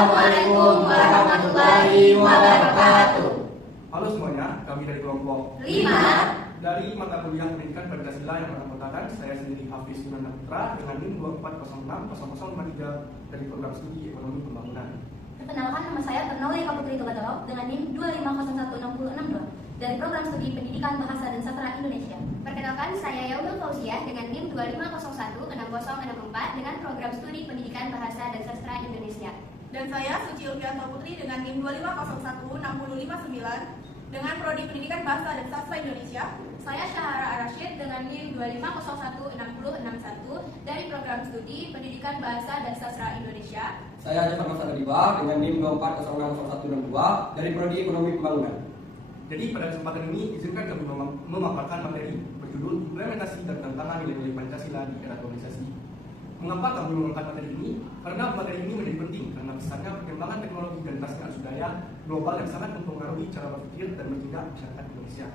Assalamualaikum warahmatullahi wabarakatuh. Halo semuanya, kami dari kelompok 5 dari mata kuliah Pendidikan Pancasila yang beranggotakan saya sendiri Hafiz Sunana Putra dengan NIM 24060043 dari program studi ekonomi pembangunan. Perkenalkan, nama saya Pernolika Putri Tugatoro dengan NIM 2501662 dari program studi Pendidikan Bahasa dan Sastra Indonesia. Perkenalkan, saya Yaumil Fauziah dengan NIM 2501604 dengan program studi Pendidikan Bahasa dan Sastra Indonesia. Dan saya Suci Ulfianto Putri dengan NIM 2501609 dengan prodi Pendidikan Bahasa dan Sastra Indonesia. Saya Syahara Ar-Rasyid dengan NIM 2501660 dari program studi Pendidikan Bahasa dan Sastra Indonesia. Saya Jafar Masad Adiba dengan NIM 2406162 dari prodi Ekonomi Pembangunan. Jadi pada kesempatan ini izinkan kami memaparkan materi berjudul Implementasi dan Tantangan Nilai-Nilai Pancasila di Era Globalisasi. Mengapa kami mengangkat materi ini? Karena materi ini menjadi penting karena besarnya perkembangan teknologi dan tasnya arus daya global yang sangat mempengaruhi cara berpikir dan bertindak masyarakat Indonesia.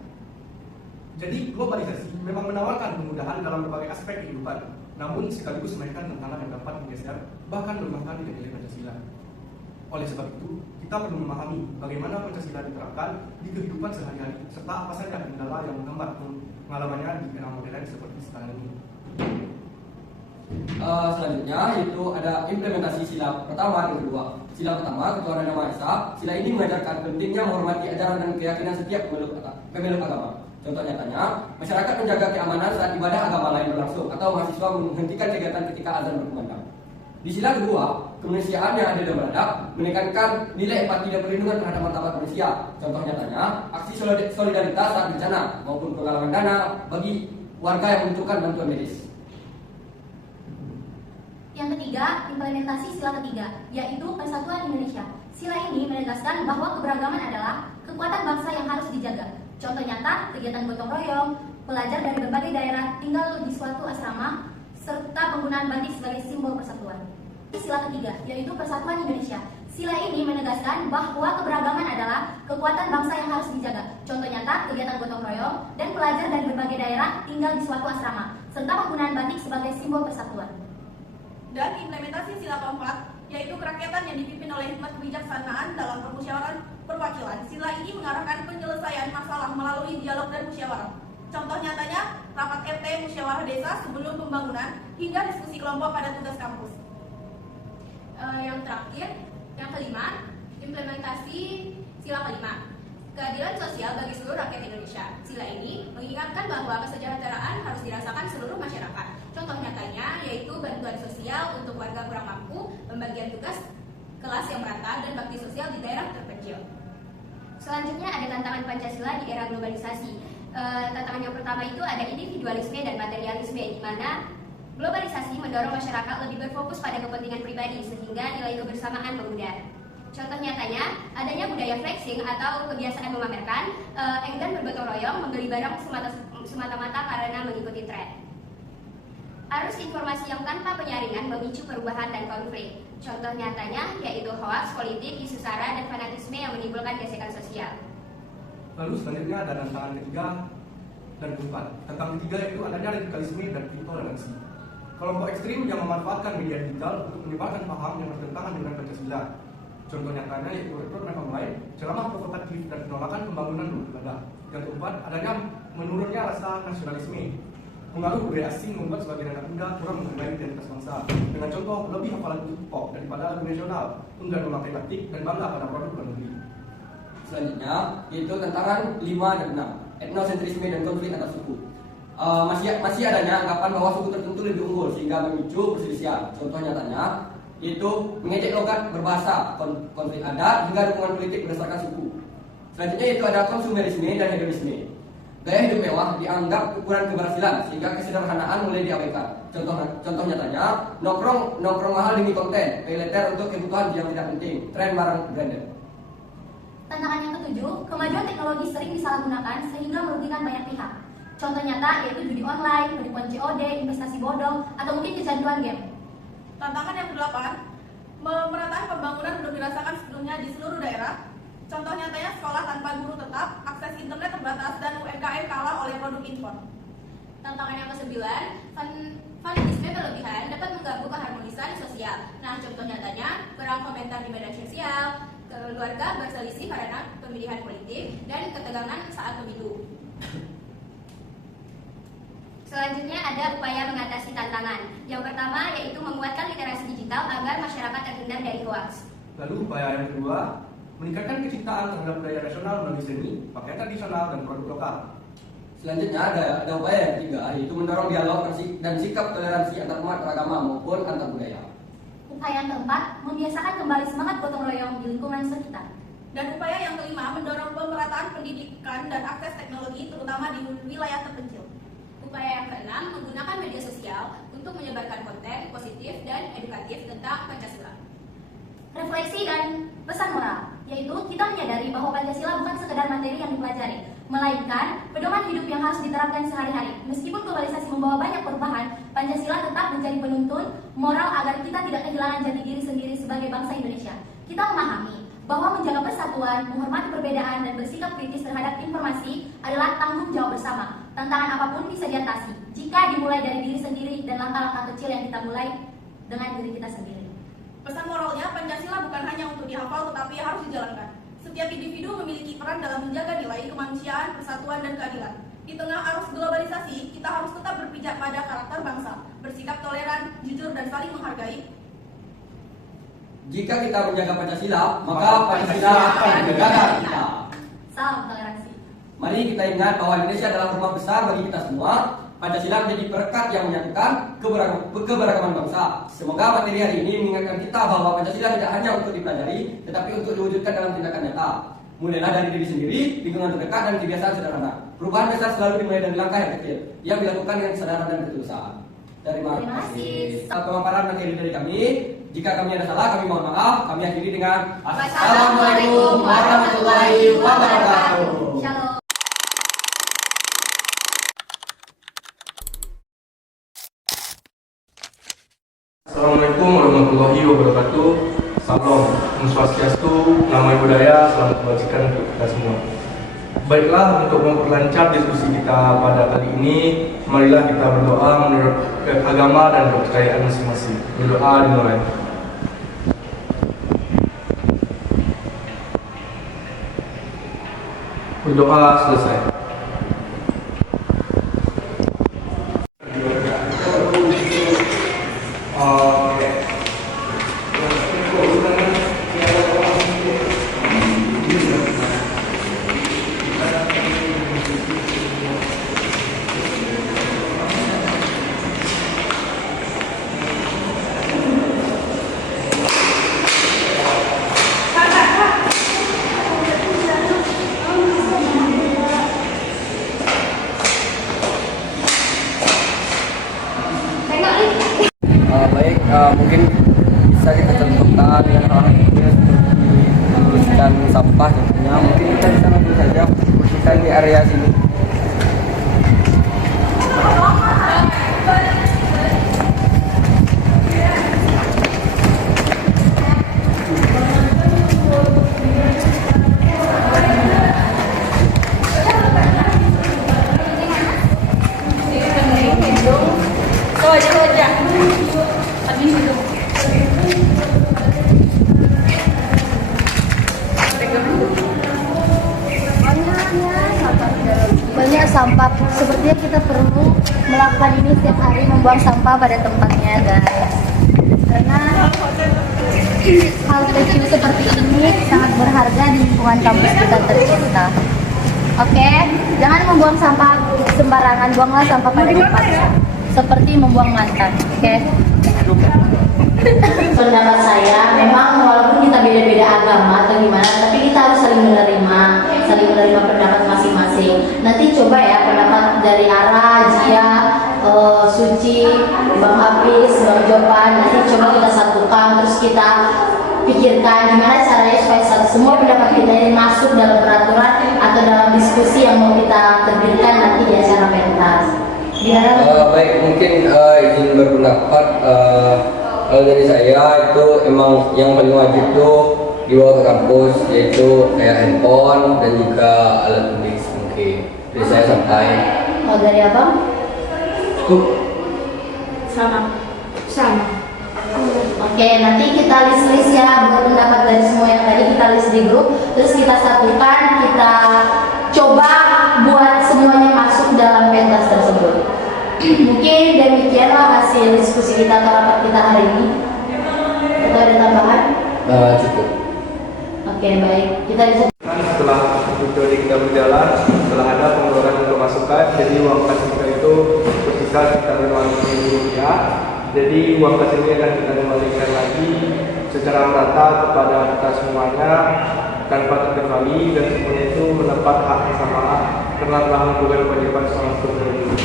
Jadi globalisasi memang menawarkan kemudahan dalam berbagai aspek kehidupan, namun sekaligus melahirkan tantangan yang dapat menggeser bahkan melemahkan nilai-nilai Pancasila. Oleh sebab itu, kita perlu memahami bagaimana Pancasila diterapkan di kehidupan sehari-hari serta apa saja kendala yang menghambat pengalamannya di era modern seperti sekarang ini. Selanjutnya yaitu ada implementasi sila pertama dan kedua. Sila pertama, Ketuhanan Yang Maha Esa. Sila ini mengajarkan pentingnya menghormati ajaran dan keyakinan setiap pemeluk agama. Contoh nyatanya, masyarakat menjaga keamanan saat ibadah agama lain berlangsung atau mahasiswa menghentikan kegiatan ketika azan berkumandang. Di sila kedua, kemanusiaan yang adil dan beradab menekankan nilai empati dan perlindungan terhadap martabat manusia. Contoh nyatanya, aksi solidaritas saat bencana maupun penggalangan dana bagi warga yang membutuhkan bantuan medis. Yang ketiga, implementasi sila ketiga, yaitu Persatuan Indonesia. Sila ini menegaskan bahwa keberagaman adalah kekuatan bangsa yang harus dijaga. Contoh nyata, kegiatan gotong royong, pelajar dari berbagai daerah tinggal di suatu asrama, serta penggunaan batik sebagai simbol persatuan. Sila ketiga, yaitu Persatuan Indonesia. Sila ini menegaskan bahwa keberagaman adalah kekuatan bangsa yang harus dijaga. Contoh nyata, kegiatan gotong royong dan pelajar dari berbagai daerah tinggal di suatu asrama, serta penggunaan batik sebagai simbol persatuan. Dan implementasi sila keempat, yaitu kerakyatan yang dipimpin oleh hikmat kebijaksanaan dalam permusyawaratan perwakilan. Sila ini mengarahkan penyelesaian masalah melalui dialog dan musyawarah. Contoh nyatanya, rapat RT musyawarah desa sebelum pembangunan hingga diskusi kelompok pada tugas kampus. Yang terakhir, yang kelima, implementasi sila kelima, keadilan sosial bagi seluruh rakyat Indonesia. Sila ini mengingatkan bahwa kesejahteraan harus dirasakan seluruh masyarakat. Contoh nyatanya yaitu bantuan sosial untuk warga kurang mampu, pembagian tugas kelas yang merata, dan bakti sosial di daerah terpencil. Selanjutnya ada tantangan Pancasila di era globalisasi. Tantangan yang pertama itu ada individualisme dan materialisme, di mana globalisasi mendorong masyarakat lebih berfokus pada kepentingan pribadi sehingga nilai kebersamaan memudar. Contoh nyatanya, adanya budaya flexing atau kebiasaan memamerkan, enggan bergotong royong, membeli barang semata-mata karena mengikuti tren. Arus informasi yang tanpa penyaringan memicu perubahan dan konflik. Contoh nyatanya yaitu hoaks, politik, isu sara, dan fanatisme yang menimbulkan gesekan sosial. Lalu selanjutnya ada tantangan ketiga dan keempat. Tantangan ketiga itu adanya radikalisme dan intoleransi. Kelompok ekstrim yang memanfaatkan media digital untuk menyebarkan paham yang bertentangan dengan Pancasila. Contoh nyatanya yaitu rekrutmen online, ceramah provokatif, dan penolakan pembangunan rumah ibadah. Yang keempat, adanya menurunnya rasa nasionalisme. Pengaruh budaya asing membuat sebagian anak muda kurang menghargai identitas bangsa. Dengan contoh, lebih hafalan pop daripada lagu nasional, enggan memakai batik, dan bangga pada produk luar negeri. Selanjutnya yaitu tantangan 5 dan 6, etnosentrisme dan konflik antar suku. Masih adanya anggapan bahwa suku tertentu lebih unggul sehingga memicu perselisihan. Contoh nyatanya yaitu mengejek logat berbahasa, konflik adat, hingga dukungan politik berdasarkan suku. Selanjutnya yaitu ada konsumerisme dan hedonisme. Gaya hidup mewah dianggap ukuran keberhasilan sehingga kesederhanaan mulai diabaikan. Contoh nyatanya, nongkrong mahal demi konten, paylater untuk kebutuhan yang tidak penting, tren barang branded. Tantangan yang ketujuh, kemajuan teknologi sering disalahgunakan sehingga merugikan banyak pihak. Contoh nyata yaitu judi online, penipuan COD, investasi bodong, atau mungkin kecanduan game. Tantangan yang kedelapan, pemerataan pembangunan belum dirasakan sebelumnya di seluruh daerah. Contoh nyatanya sekolah tanpa guru tetap, akses internet terbatas, dan UMKM kalah oleh produk impor. Tantangan yang ke-9, Fanatisme berlebihan dapat mengganggu keharmonisan sosial. Nah, contoh nyatanya, perang komentar di media sosial, keluarga berselisih karena pemilihan politik, dan ketegangan saat pemilu. Selanjutnya ada upaya mengatasi tantangan. Yang pertama yaitu menguatkan literasi digital agar masyarakat terhindar dari hoaks. Lalu upaya yang kedua, meningkatkan kecintaan terhadap budaya nasional melalui seni, pakaian tradisional, dan produk lokal. Selanjutnya ada upaya yang ketiga, yaitu mendorong dialog dan sikap toleransi antar umat beragama maupun antar budaya. Upaya yang keempat, membiasakan kembali semangat gotong royong di lingkungan sekitar. Dan upaya yang kelima, mendorong pemerataan pendidikan dan akses teknologi terutama di wilayah terpencil. Upaya yang keenam, menggunakan media sosial untuk menyebarkan konten positif dan edukatif tentang Pancasila. Refleksi dan pesan moral, yaitu kita menyadari bahwa Pancasila bukan sekedar materi yang dipelajari, melainkan pedoman hidup yang harus diterapkan sehari-hari. Meskipun globalisasi membawa banyak perubahan, Pancasila tetap menjadi penuntun moral agar kita tidak kehilangan jati diri sendiri sebagai bangsa Indonesia. Kita memahami bahwa menjaga persatuan, menghormati perbedaan, dan bersikap kritis terhadap informasi adalah tanggung jawab bersama. Tantangan apapun bisa diatasi jika dimulai dari diri sendiri dan langkah-langkah kecil yang kita mulai dengan diri kita sendiri. Pesan moralnya, Pancasila bukan hanya untuk dihafal tetapi harus dijalankan. Setiap individu memiliki peran dalam menjaga nilai kemanusiaan, persatuan, dan keadilan. Di tengah arus globalisasi, kita harus tetap berpijak pada karakter bangsa, bersikap toleran, jujur, dan saling menghargai. Jika kita menjaga Pancasila, maka Pancasila akan menjaga kita. Salam toleransi. Mari kita ingat bahwa Indonesia adalah rumah besar bagi kita semua. Pancasila menjadi perekat yang menyatukan keberagaman bangsa. Semoga materi hari ini mengingatkan kita bahwa Pancasila tidak hanya untuk dipelajari, tetapi untuk diwujudkan dalam tindakan nyata. Mulailah dari diri sendiri, lingkungan terdekat, dan kebiasaan sederhana. Perubahan besar selalu dimulai dari langkah yang kecil, yang dilakukan dengan kesadaran dan ketulusan. Terima kasih. Pemaparan materi dari kami. Jika kami ada salah, kami mohon maaf. Kami akhiri dengan Assalamualaikum warahmatullahi wabarakatuh. Shalom. Assalamualaikum warahmatullahi wabarakatuh. Salam, Om Swastiastu, Namo Buddhaya, selamat kebajikan untuk kita semua. Baiklah, untuk memperlancar diskusi kita pada kali ini, marilah kita berdoa menurut agama dan kepercayaan masing-masing. Berdoa dimulai. Berdoa selesai. Mungkin bisa kita contohkan dengan hal kecil seperti membersihkan sampah contohnya. Mungkin kita bisa langsung saja bersihkan di area sini. Banyak sampah, sepertinya kita perlu melakukan ini setiap hari, membuang sampah pada tempatnya guys, karena hal kecil seperti ini sangat berharga di lingkungan kampus kita tercinta. Oke, jangan membuang sampah sembarangan, buanglah sampah pada tempatnya, seperti membuang mantan. Oke. Pendapat saya, memang walaupun kita beda-beda agama atau gimana, tapi kita harus saling menerima pendapat masing-masing. Nanti coba ya pendapat dari Ara, Jia, Suci, Bang Hafiz, Bang Jopan, nanti coba kita satukan, terus kita pikirkan gimana caranya supaya semua pendapat kita ini masuk dalam peraturan atau dalam diskusi yang mau kita terbitkan nanti di acara pentas. Baik, mungkin izin berpendapat. Kalau dari saya itu emang yang paling wajib itu dibawa ke kampus, yaitu kayak handphone dan juga alat tulis mungkin. Dari saya sampai. Dari apa? Sama. Oke, nanti kita list ya buat pendapat dari semua yang tadi kita list di grup, terus kita satukan, kita coba buat semuanya masuk dalam pentas tersebut. Mungkin demikianlah hasil diskusi kita atau rapat kita hari ini. Atau ada tambahan? Cukup. Oke, baik. Kita bisa. Setelah periode kita berjalan, setelah ada pengeluaran untuk masukan, jadi uang kas kita itu bersisa sekitar Rp50.000. Jadi uang kas ini akan kita kembalikan lagi secara merata kepada kita semuanya tanpa terkecuali, dan semuanya itu mendapat hak yang sama karena telah melakukan kewajiban selama 10 tahun.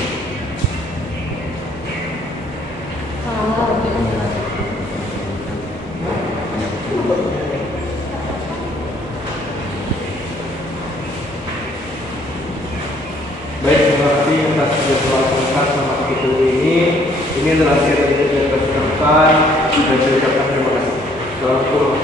Baik, terima kasih atas kerjasama sama video ini. Ini adalah akhir dari kegiatan kita dan saya ucapkan terima kasih. Assalamualaikum.